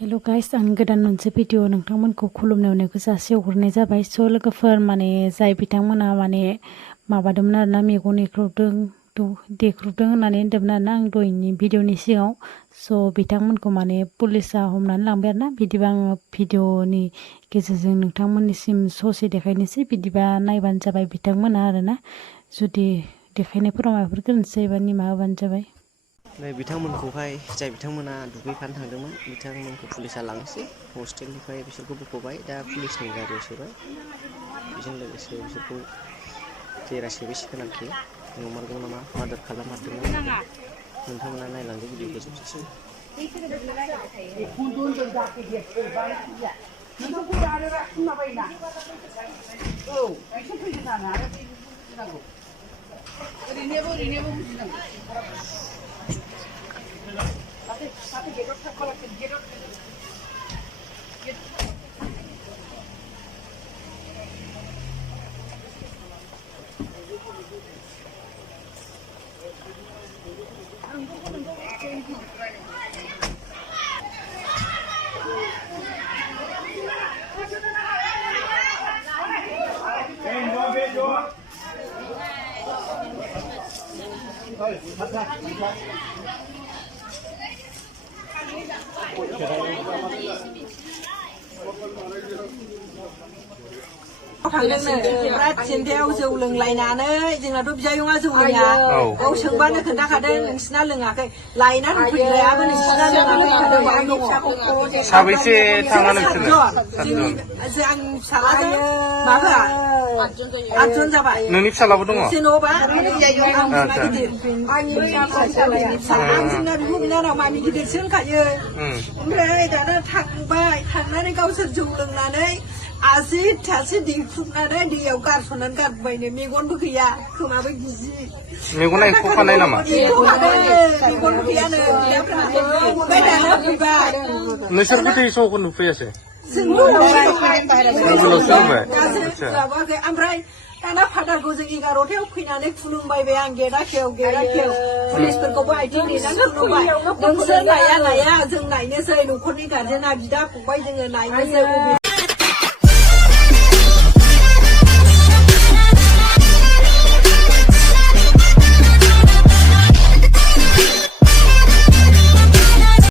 Hello guys आं गोदान मोनसे भिडिअ नोंथांमोनखौ खुलुमनायावनो जासि हरनाय जाबाय स' लोगोफोर माने जाय बिथांमोना माने माबादोंमोन आरोना मेगन देख्रुबदों होननानै होन्दोंमोन आरोना आं दहायनि भिडिअनि सिगाङाव स' बिथांमोनखौ माने पुलिसा हमनानै लांबाय आरोना बिदिबा आङो भिडिअनि गेजेरजों नोंथांमोननिसिम ससे देखायनोसै बिदिबा नायबानो जाबाय बिथांमोना आरोना जुदि देखायनायफोराव माबाफोर गोरोन्थि जायोबा निमाहा होबानो जाबाय। बिथांमोनखौहाय जाय बिथांमोना दुगैफानो थांदोंमोन बिथांमोनखौ पुलिसा लांसै हस्टेलनिफ्राय बिसोरखौ बख'बाय दा पुलिसनि गारियाव सोबाय बेजों लोगोसे बिसोरखौ जेरा सोबैसिगोन आरोखि नंमारगौ नामा मार्डार खालाममारदोंमोन नोंथांमोना नायलांदो भिडिअखौ जोबजासिम। थिनथायाव जौ लोंलायनानै जोंनाथ' बिजायंआ जौ लोङा गाव सोंबानो खोन्थाखादों नोंसिना लोङाखै लायना होफैग्रायाबो नोंसिना लोङाखै होनखादों। साबैसे थाङा नोंसोरनो? आं फिसालाजों माबा 8 जन जाबाय। नोंनि फिसालाबो दङ? जेन'बा आं गिदिर आंनि जोंना बिब' बिनानाव मामि गिदिरसो होनखायो। ओमफ्राय दाना थांबाय थांनानै गावसोर जौ लोंनानै आसि थासि देख्रुबनानै दैयाव गारस'नानै गारबोबायनो मेगनबो गैया खोमाबो गिजि मेगना एख'खानाय नामा? मेगनबो गैयानो ओमफ्राय दाना फैबाय नोंसोर गोथै सहखौ नुफैयासै? ओमफ्राय दाना फादारखौ जों 11थायाव फैनानै खुलुमबाय आं गेदाखेव पुलिसफोरखौबो आथिं देनानै खुलुमबाय नोंसोर नाया जों नायनोसै न'खरनि गारजेना बिदा फंबाय जोङो नायनोसै